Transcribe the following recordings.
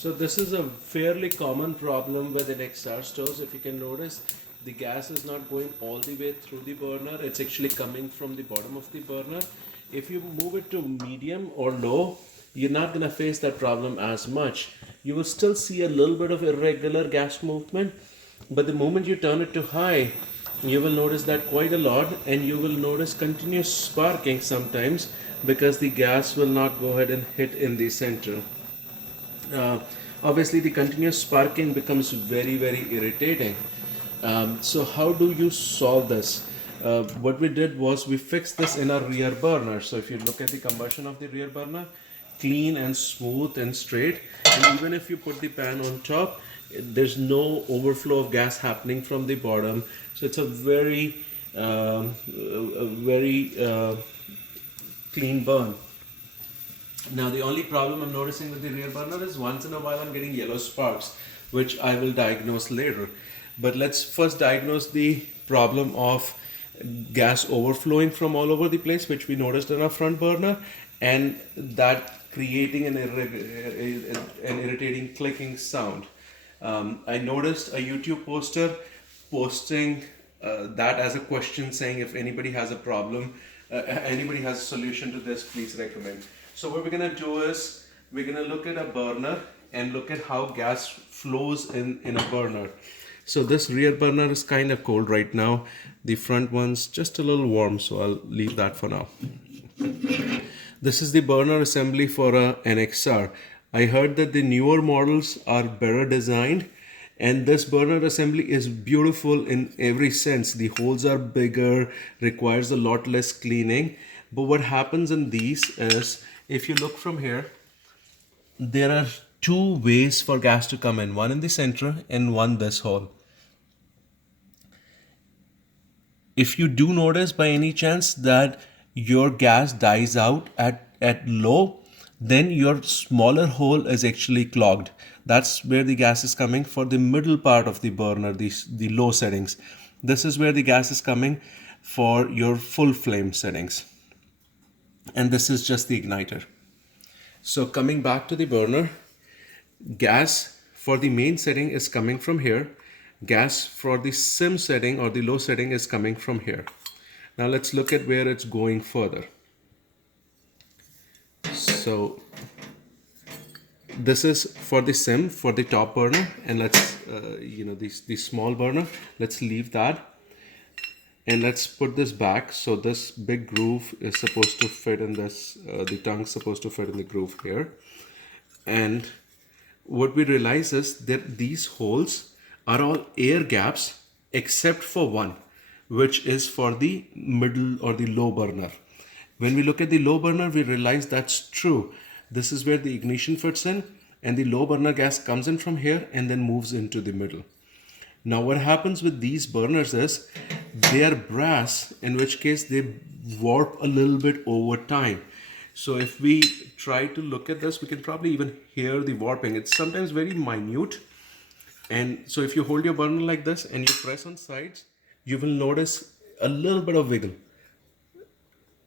So this is a fairly common problem with NXR stoves. If you can notice, the gas is not going all the way through the burner. It's actually coming from the bottom of the burner. If you move it to medium or low, you're not going to face that problem as much. You will still see a little bit of irregular gas movement, but the moment you turn it to high, you will notice that quite a lot, and you will notice continuous sparking sometimes because the gas will not go ahead and hit in the center. uh, Obviously the continuous sparking becomes very irritating. So how do you solve this? What we did was we fixed this in our rear burner. So if you look at the combustion of the rear burner, clean and smooth and straight, and even if you put the pan on top, there's no overflow of gas happening from the bottom. So it's a very clean burn. Now the only problem I'm noticing with the rear burner is once in a while I'm getting yellow sparks, which I will diagnose later. But let's first diagnose the problem of gas overflowing from all over the place, which we noticed in our front burner, and that creating an irritating clicking sound. I noticed a YouTube poster posting that as a question, saying if anybody has a problem, anybody has a solution to this, please recommend. So what we're gonna do is we're gonna look at a burner and look at how gas flows in a burner. So this rear burner is kind of cold right now. The front one's just a little warm, so I'll leave that for now. This is the burner assembly for a NXR. I heard that the newer models are better designed, and this burner assembly is beautiful in every sense. The holes are bigger, requires a lot less cleaning. But what happens in these is, if you look from here, there are two ways for gas to come in, one in the center and one this hole. If you do notice by any chance that your gas dies out at low, then your smaller hole is actually clogged. That's where the gas is coming for the middle part of the burner, the low settings. This is where the gas is coming for your full flame settings. And this is just the igniter. So coming back to the burner, gas for the main setting is coming from here. Gas for the sim setting or the low setting is coming from here. Now let's look at where it's going further. So this is for the sim, for the top burner, and let's the small burner, let's leave that. And let's put this back. So this big groove is supposed to fit in this, the tongue's supposed to fit in the groove here. And what we realize is that these holes are all air gaps except for one, which is for the middle or the low burner. When we look at the low burner, we realize that's true. This is where the ignition fits in, and the low burner gas comes in from here and then moves into the middle. Now what happens with these burners is they are brass, in which case they warp a little bit over time. So if we try to look at this, we can probably even hear the warping. It's sometimes very minute. And so if you hold your burner like this and you press on sides, you will notice a little bit of wiggle.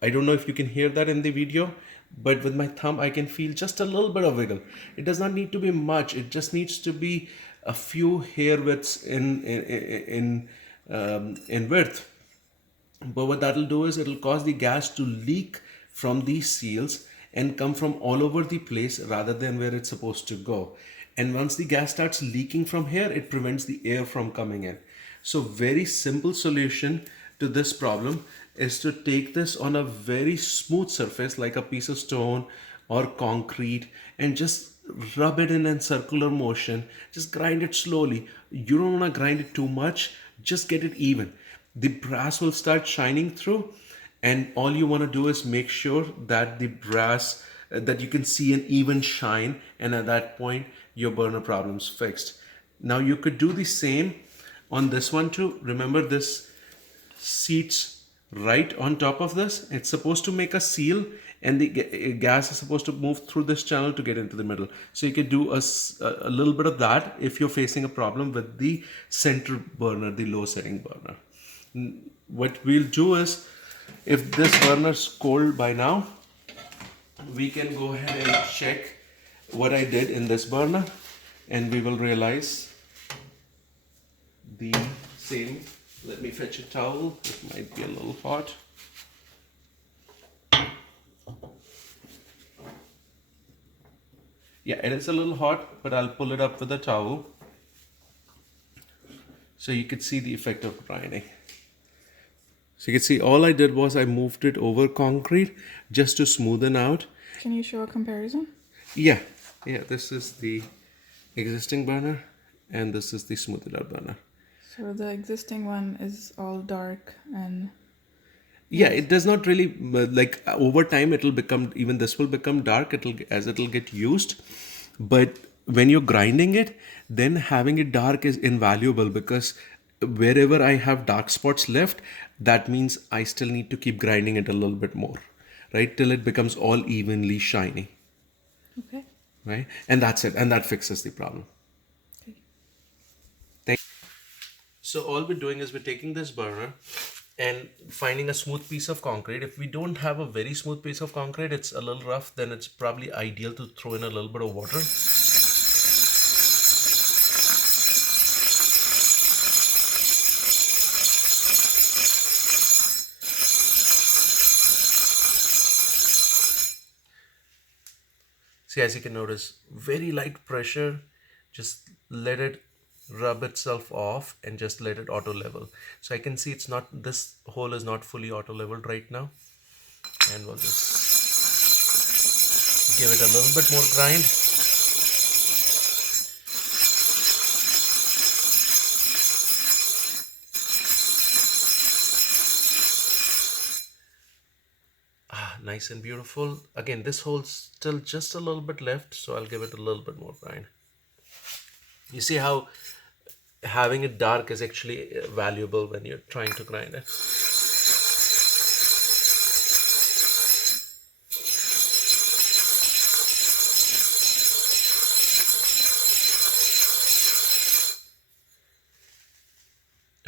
I don't know if you can hear that in the video, but with my thumb I can feel just a little bit of wiggle. It does not need to be much. It just needs to be a few hair widths in width. But what that'll do is it'll cause the gas to leak from these seals and come from all over the place rather than where it's supposed to go. And once the gas starts leaking from here, it prevents the air from coming in. So very simple solution to this problem is to take this on a very smooth surface like a piece of stone or concrete and just rub it in circular motion. Just grind it slowly. You don't want to grind it too much. Just get it even. The brass will start shining through, and all you want to do is make sure that the brass that you can see an even shine, and at that point your burner problem's fixed. Now you could do the same on this one too. Remember, this seats right on top of this. It's supposed to make a seal, and the gas is supposed to move through this channel to get into the middle. So you could do a little bit of that if you're facing a problem with the center burner, the low setting burner. What we'll do is, if this burner's cold by now, we can go ahead and check what I did in this burner, and we will realize the same. Let me fetch a towel. It might be a little hot. Yeah, it is a little hot, but I'll pull it up with a towel so you could see the effect of grinding. So you can see all I did was I moved it over concrete just to smoothen out. Can you show a comparison? Yeah, this is the existing burner and this is the smoothed out burner. So the existing one is all dark and... Yeah, it does not really like over time it'll become, even this will become dark it'll get used, but when you're grinding it, then having it dark is invaluable because wherever I have dark spots left, that means I still need to keep grinding it a little bit more, right, till it becomes all evenly shiny. Okay. Right, and that's it, and that fixes the problem. Okay. So all we're doing is we're taking this burner and finding a smooth piece of concrete. If we don't have a very smooth piece of concrete, it's a little rough, then it's probably ideal to throw in a little bit of water. See, as you can notice, very light pressure, just let it rub itself off and just let it auto level. So I can see it's not, this hole is not fully auto leveled right now, and we'll just give it a little bit more grind. Nice and beautiful. Again, this hole's still just a little bit left, so I'll give it a little bit more grind. You see how having it dark is actually valuable when you're trying to grind it.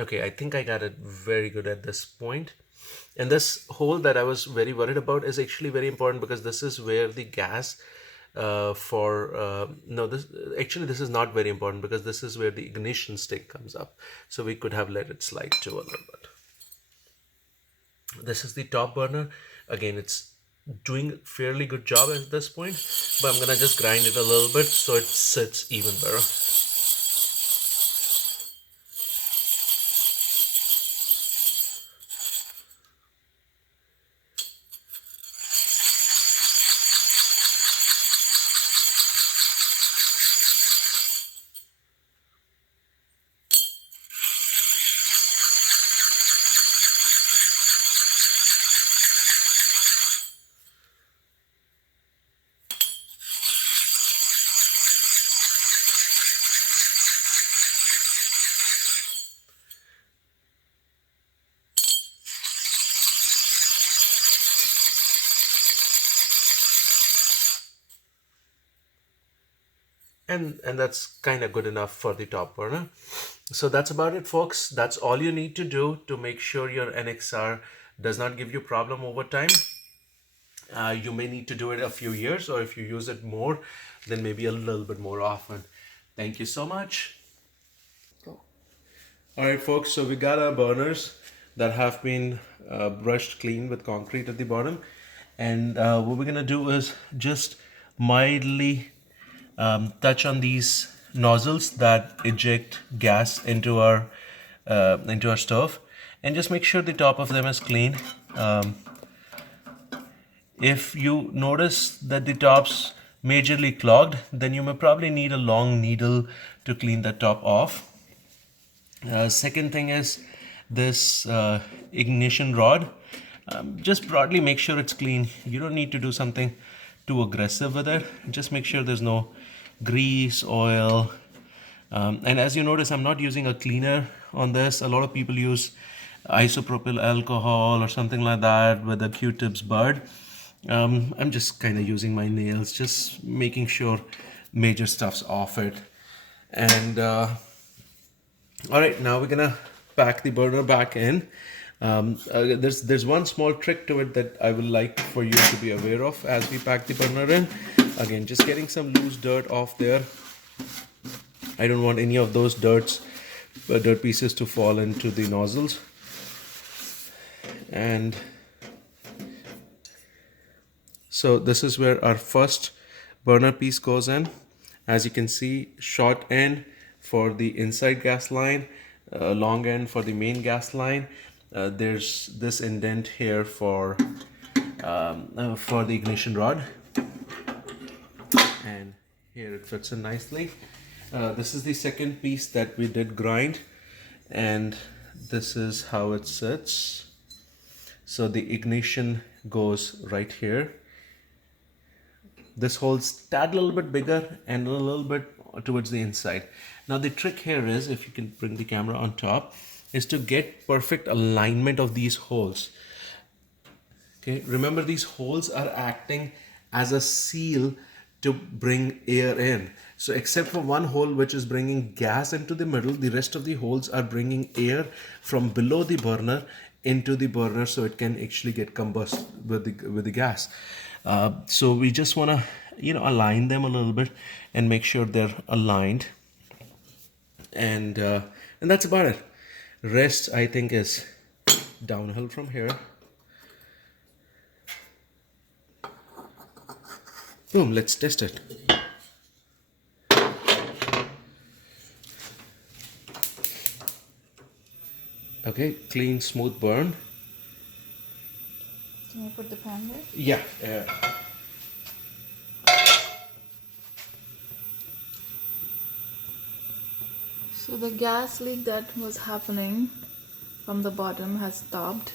Okay, I think I got it very good at this point. And this hole that I was very worried about is actually very important because this is where the gas this is not very important because this is where the ignition stick comes up. So we could have let it slide too a little bit. This is the top burner. Again, it's doing fairly good job at this point, but I'm gonna just grind it a little bit so it sits even better. And that's kind of good enough for the top burner. So that's about it, folks. That's all you need to do to make sure your NXR does not give you problem over time. You may need to do it a few years, or if you use it more, then maybe a little bit more often. Thank you so much. Cool. All right, folks, so we got our burners that have been brushed clean with concrete at the bottom. And what we're gonna do is just mildly touch on these nozzles that eject gas into our stove, and just make sure the top of them is clean. If you notice that the top's majorly clogged, then you may probably need a long needle to clean the top off. Second thing is this ignition rod. Just broadly make sure it's clean. You don't need to do something too aggressive with it. Just make sure there's no grease, oil. And as you notice, I'm not using a cleaner on this. A lot of people use isopropyl alcohol or something like that with a Q-tips bud. I'm just kind of using my nails, just making sure major stuff's off it. And all right, now we're gonna pack the burner back in. There's one small trick to it that I would like for you to be aware of as we pack the burner in. Again, just getting some loose dirt off there. I don't want any of those dirt pieces to fall into the nozzles. And so this is where our first burner piece goes in. As you can see, short end for the inside gas line, long end for the main gas line. There's this indent here for the ignition rod, and here it fits in nicely. This is the second piece that we did grind, and this is how it sits. So the ignition goes right here. This holds tad little bit bigger and a little bit towards the inside. Now the trick here is, if you can bring the camera on top, is to get perfect alignment of these holes. Okay, remember these holes are acting as a seal to bring air in. So except for one hole which is bringing gas into the middle, the rest of the holes are bringing air from below the burner into the burner, so it can actually get combust with the gas. So we just want to align them a little bit and make sure they're aligned, and that's about it. Rest, I think, is downhill from here. Boom, let's test it. Okay, clean, smooth burn. Can you put the pan there? Yeah. So the gas leak that was happening from the bottom has stopped.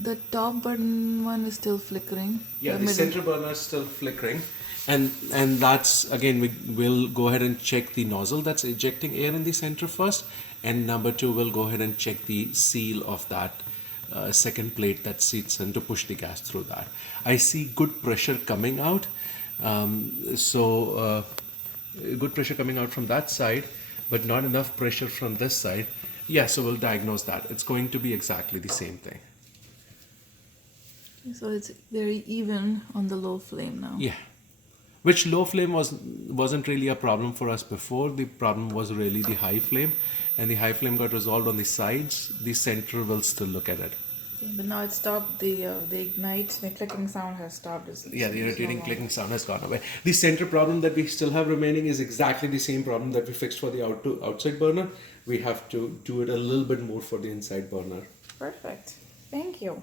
The top burn one is still flickering. Yeah, the center burner is still flickering. And that's, again, we will go ahead and check the nozzle that's ejecting air in the center first. And number two, we'll go ahead and check the seal of that second plate that sits in to push the gas through that. I see good pressure coming out. Good pressure coming out from that side, but not enough pressure from this side. Yeah, so we'll diagnose that. It's going to be exactly the same thing. So it's very even on the low flame now. Yeah. Which low flame wasn't really a problem for us before. The problem was really the high flame, and the high flame got resolved on the sides. The center will still look at it. Okay, but now it stopped. The ignite, the clicking sound has stopped. Yeah, the irritating clicking sound has gone away. The center problem that we still have remaining is exactly the same problem that we fixed for the outside burner. We have to do it a little bit more for the inside burner. Perfect. Thank you.